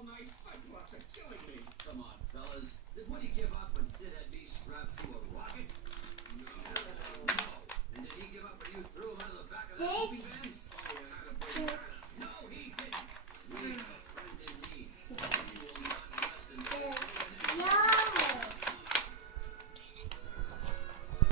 all night. My clocks are killing me. Come on, fellas. Did Woody give up when Sid had me strapped to a rocket? No. And did he give up when you threw him out of the back of that moving van?